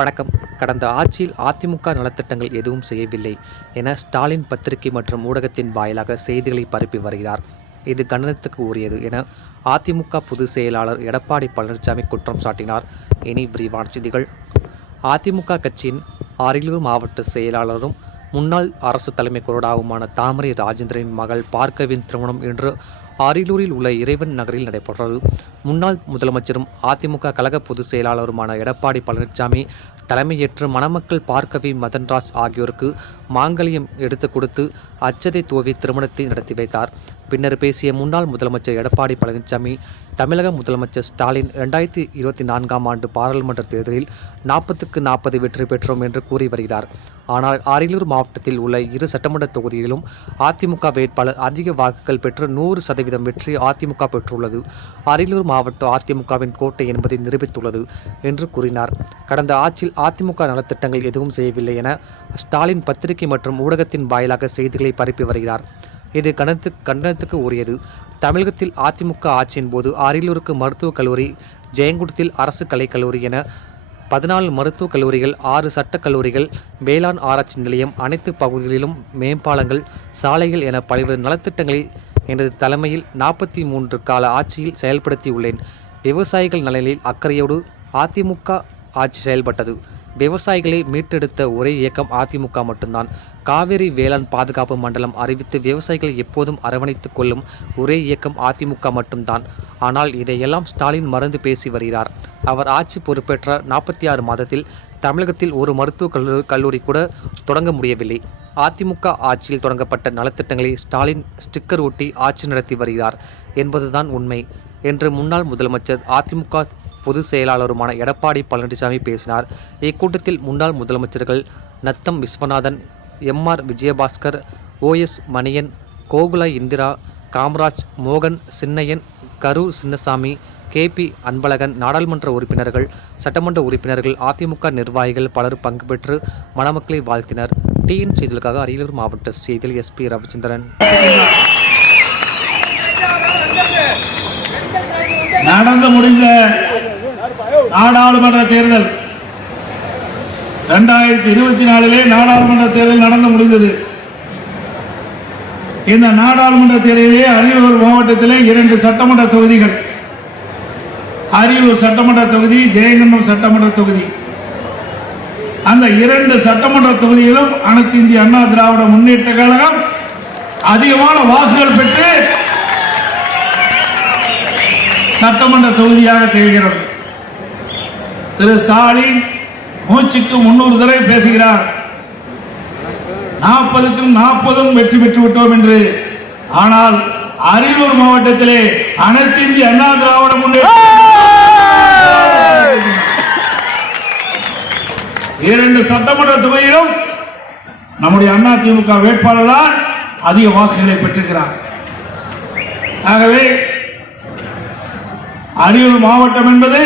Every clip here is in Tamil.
வணக்கம். கடந்த ஆட்சியில் அதிமுக நலத்திட்டங்கள் எதுவும் செய்யவில்லை என ஸ்டாலின் பத்திரிகை மற்றும் ஊடகத்தின் வாயிலாக செய்திகளை பரப்பி வருகிறார். இது கண்டனத்துக்கு உரியது என அதிமுக பொதுச் செயலாளர் எடப்பாடி பழனிசாமி குற்றம் சாட்டினார். இனி விரிவான செய்திகள். அதிமுக கட்சியின் அரியலூர் மாவட்ட செயலாளரும் முன்னாள் அரசு தலைமை கொறடாவுமான தாமரை ராஜேந்திரனின் மகள் பார்க்கவின் திருமணம் இன்று அரியலூரில் உள்ள இறைவன் நகரில் நடைபெற்றது. முன்னாள் முதலமைச்சரும் அதிமுக கழக பொதுச் செயலாளருமான எடப்பாடி பழனிசாமி தலைமையேற்று மணமக்கள் பார்க்கவி மதன்ராஜ் ஆகியோருக்கு மாங்கல்யம் எடுத்து கொடுத்து அச்சதை தூவி திருமணத்தை நடத்தி வைத்தார். பின்னர் பேசிய முன்னாள் முதலமைச்சர் எடப்பாடி பழனிசாமி தமிழக முதலமைச்சர் ஸ்டாலின் இரண்டாயிரத்தி இருபத்தி நான்காம் ஆண்டு பாராளுமன்ற தேர்தலில் நாற்பத்துக்கு நாற்பது வெற்றி பெற்றோம் என்று கூறி வருகிறார். ஆனால் அரியலூர் மாவட்டத்தில் உள்ள இரு சட்டமன்ற தொகுதிகளிலும் அதிமுக வேட்பாளர் அதிக வாக்குகள் பெற்று நூறு சதவீதம் வெற்றி அதிமுக பெற்றுள்ளது. அரியலூர் மாவட்டம் அதிமுகவின் கோட்டை என்பதை நிரூபித்துள்ளது என்று கூறினார். கடந்த ஆட்சியில் அதிமுக நலத்திட்டங்கள் எதுவும் செய்யவில்லை என ஸ்டாலின் பத்திரிகை மற்றும் ஊடகத்தின் வாயிலாக செய்திகளை பரப்பி வருகிறார். இது கண்டனத்து கண்டனத்துக்கு உரியது. தமிழகத்தில் அதிமுக ஆட்சியின் போது அரியலூருக்கு மருத்துவக் கல்லூரி ஜெயங்குடத்தில் அரசு கலைக் கல்லூரி என பதினாலு மருத்துவக் கல்லூரிகள் ஆறு சட்டக் கல்லூரிகள் வேளாண் ஆராய்ச்சி நிலையம் அனைத்து பகுதிகளிலும் மேம்பாலங்கள் சாலைகள் என பல்வேறு நலத்திட்டங்களை எனது தலைமையில் நாற்பத்தி மூன்று கால ஆட்சியில் செயல்படுத்தியுள்ளேன். விவசாயிகள் நலனில் அக்கறையோடு அதிமுக ஆட்சி செயல்பட்டது. விவசாயிகளை மீட்டெடுத்த ஒரே இயக்கம் அதிமுக மட்டும்தான். காவிரி வேளாண் பாதுகாப்பு மண்டலம் அறிவித்து விவசாயிகளை எப்போதும் அரவணைத்துக் கொள்ளும் ஒரே இயக்கம் அதிமுக மட்டும்தான். ஆனால் இதையெல்லாம் ஸ்டாலின் மறந்து பேசி வருகிறார். அவர் ஆட்சி பொறுப்பேற்ற நாற்பத்தி ஆறு மாதத்தில் தமிழகத்தில் ஒரு மருத்துவக் கல்லூரி கல்லூரி கூட தொடங்க முடியவில்லை. அதிமுக ஆட்சியில் தொடங்கப்பட்ட நலத்திட்டங்களை ஸ்டாலின் ஸ்டிக்கர் ஒட்டி ஆட்சி நடத்தி வருகிறார் என்பதுதான் உண்மை. என்று முன்னாள் முதலமைச்சர் அதிமுக பொதுச் செயலாளருமான எடப்பாடி பழனிசாமி பேசினார். இக்கூட்டத்தில் முன்னாள் முதலமைச்சர்கள் Natham Viswanathan M R Vijayabaskar O S Maniyan Gokula Indira Kamaraj மோகன் சின்னையன் கரூர் சின்னசாமி கேபி அன்பழகன் நாடாளுமன்ற உறுப்பினர்கள் சட்டமன்ற உறுப்பினர்கள் அதிமுக நிர்வாகிகள் பலர் பங்கு பெற்று மணமக்களை வாழ்த்தினர். டிஎன் செய்திகளுக்காக அரியலூர் மாவட்ட செய்தியில் எஸ்பி ரவிச்சந்திரன். நடந்து முடிந்த நாடாளுமன்ற தேர்தல். இரண்டாயிரத்தி இருபத்தி நாலிலே நாடாளுமன்ற தேர்தல் நடந்து முடிந்தது. இந்த நாடாளுமன்ற தேர்தலிலே அரியலூர் மாவட்டத்திலே இரண்டு சட்டமன்ற தொகுதிகள். அரியலூர் சட்டமன்ற தொகுதி ஜெயங்கொண்டம் சட்டமன்ற தொகுதி. அந்த இரண்டு சட்டமன்ற தொகுதியிலும் அனைத்து இந்திய அண்ணா திராவிட முன்னேற்ற கழகம் அதிகமான வாக்குகள் பெற்று சட்டமன்ற தொகுதியாக திகழ்கிறது. திரு ஸ்டாலின் மூச்சுக்கு முன்னூறு தடவை பேசுகிறார். நாற்பதுக்கும் நாற்பதும் வெற்றி பெற்று விட்டோம் என்று. ஆனால் அரியலூர் மாவட்டத்திலே அனைத்து இந்திய அண்ணா திராவிட முன்னேற்ற இரண்டு சட்டமன்ற தொகுதியிலும் நம்முடைய அண்ணா திமுக வேட்பாளர் தான் அதிக வாக்குகளை பெற்றிருக்கிறார். ஆகவே அரியலூர் மாவட்டம் என்பது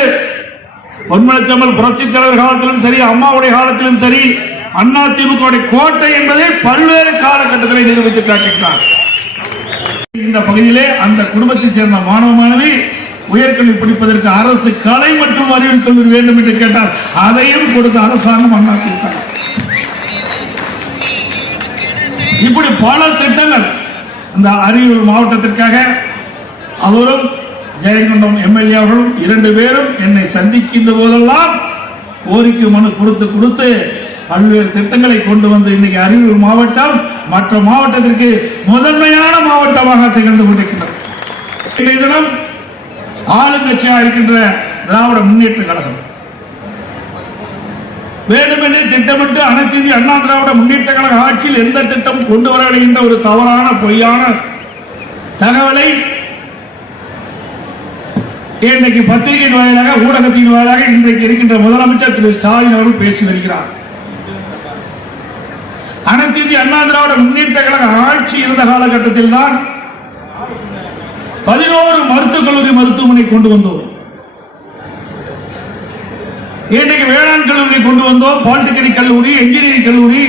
பொன்மலச்சம்மல் புரட்சி தலைவர் காலத்திலும் சரி அம்மாவுடைய காலத்திலும் சரி அண்ணா திமுக கோட்டை என்பதை பல்வேறு காலகட்டத்தில் நிரூபித்து காட்டினார் இந்த பகுதியிலே அந்த குடும்பத்தைச் சேர்ந்த மாணவ மாணவி உயர்கல்வி படிப்பதற்கு அரசு கலை மற்றும் அறிவியல் கல்லூரி வேண்டும் என்று கேட்டார் அதையும் கொடுத்த அரசாங்கம் அண்ணா திட்டம் இப்படி பல திட்டங்கள் அந்த அரியலூர் மாவட்டத்திற்காக அவரும் ஜெயங்கொண்டம் எம்எல்ஏ அவர்களும் இரண்டு பேரும் என்னை சந்திக்கின்ற போதெல்லாம் கோரிக்கை மனு கொடுத்து கொடுத்து பல்வேறு திட்டங்களை கொண்டு வந்து இன்னைக்கு அரியலூர் மாவட்டம் மற்ற மாவட்டத்திற்கு முதன்மையான மாவட்டமாக திகழ்ந்து கொண்டிருக்கின்றது. இன்றைய தினம் ஆளுங்கட்சியாக இருக்கின்ற திராவிட முன்னேற்ற கழகம். வேண்டுமென்றே திட்டமிட்டு அனைத்து இந்திய அண்ணா திராவிட முன்னேற்ற கழக ஆட்சியில் எந்த திட்டமும் கொண்டு வரவில்லை என்ற ஒரு தவறான பொய்யான தகவலை இன்றைக்கு பத்திரிகையின் வாயிலாக ஊடகத்தின் வாயிலாக இன்றைக்கு இருக்கின்ற முதலமைச்சர் திரு ஸ்டாலின் அவர்கள் பேசி வருகிறார். அனைத்து இந்திய அண்ணா திராவிட முன்னேற்ற கழக ஆட்சி இருந்த காலகட்டத்தில் தான் பதினோரு மருத்துவக் கல்லூரி மருத்துவமனை கொண்டு வந்தோம். இன்றைக்கு வேளாண் கல்லூரி கொண்டு வந்தோம். பாலிடெக்னிக் கல்லூரி என்ஜினியரிங் கல்லூரி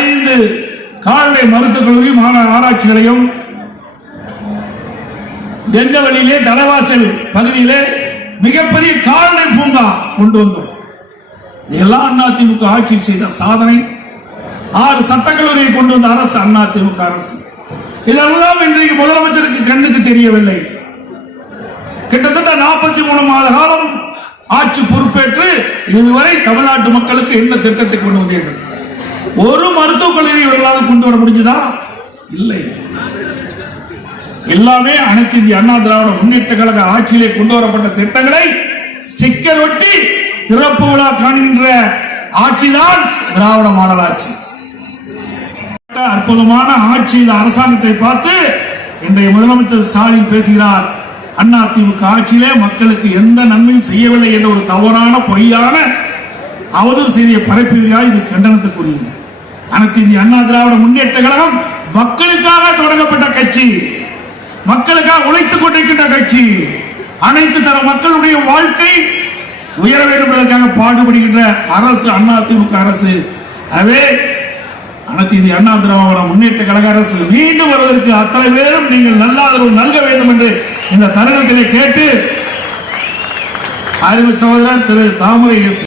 ஐந்து கால்நடை மருத்துவக் கல்லூரி ஆராய்ச்சி நிலையம் கெங்கவழியிலே தடவாசல் பகுதியிலே மிகப்பெரிய கால்நடை பூங்கா கொண்டு வந்தோம். இதெல்லாம் திமுக ஆட்சி செய்த சாதனை. ஆறு சட்டக்கல்லூரியை கொண்டு வந்த அரசு அண்ணா திமுக அரசு. இதெல்லாம் இன்றைக்கு முதலமைச்சருக்கு கண்ணுக்கு தெரியவில்லை. கிட்டத்தட்ட நாற்பத்தி மூணு மாத காலம் ஆட்சி பொறுப்பேற்று இதுவரை தமிழ்நாட்டு மக்களுக்கு என்ன திட்டத்தை கொண்டு வந்தீர்கள்? ஒரு மருத்துவக் கல்லூரி இவர்களால் கொண்டு வர முடிஞ்சதா? இல்லை. எல்லாமே அனைத்து இந்திய அண்ணா திராவிட முன்னேற்ற கழக ஆட்சியிலே கொண்டு வரப்பட்ட திட்டங்களை ஸ்டிக்கர் ஒட்டி திறப்பு விழா காண்கின்ற ஆட்சிதான் திராவிட மாடல் ஆட்சி. அற்புதமான ஆட்சி அரசாங்கத்தை பார்த்து இன்றைய முதலமைச்சர் ஸ்டாலின் பேசுகிறார். அண்ணா திமுக ஆட்சியிலே மக்களுக்கு எந்த நன்மையும் செய்யவில்லை என்ற ஒரு தவறான பொய்யான அவதூறு செய்தியை பரப்பியதாக இது கண்டனத்துக்குரியது. அனைத்து இந்திய அண்ணா திராவிட முன்னேற்ற கழகம் மக்களுக்காக தொடங்கப்பட்ட கட்சி. மக்களுக்காக உழைத்துக் கொண்டிருக்கின்ற கட்சி. அனைத்து தர மக்களுடைய வாழ்க்கை உயர வேண்டும் என்பதற்காக பாடுபடுகின்ற அரசு அண்ணா திமுக அரசு. அதே அனைத்து இது அண்ணா திராவிட முன்னேற்ற கழக அரசு மீண்டும் வருவதற்கு அத்தனை பேரும் நீங்கள் நல்ல ஆதரவு நல்க வேண்டும் என்று இந்த தருணத்திலே கேட்டு அறிவு சகோதரர் திரு தாமரை எஸ்.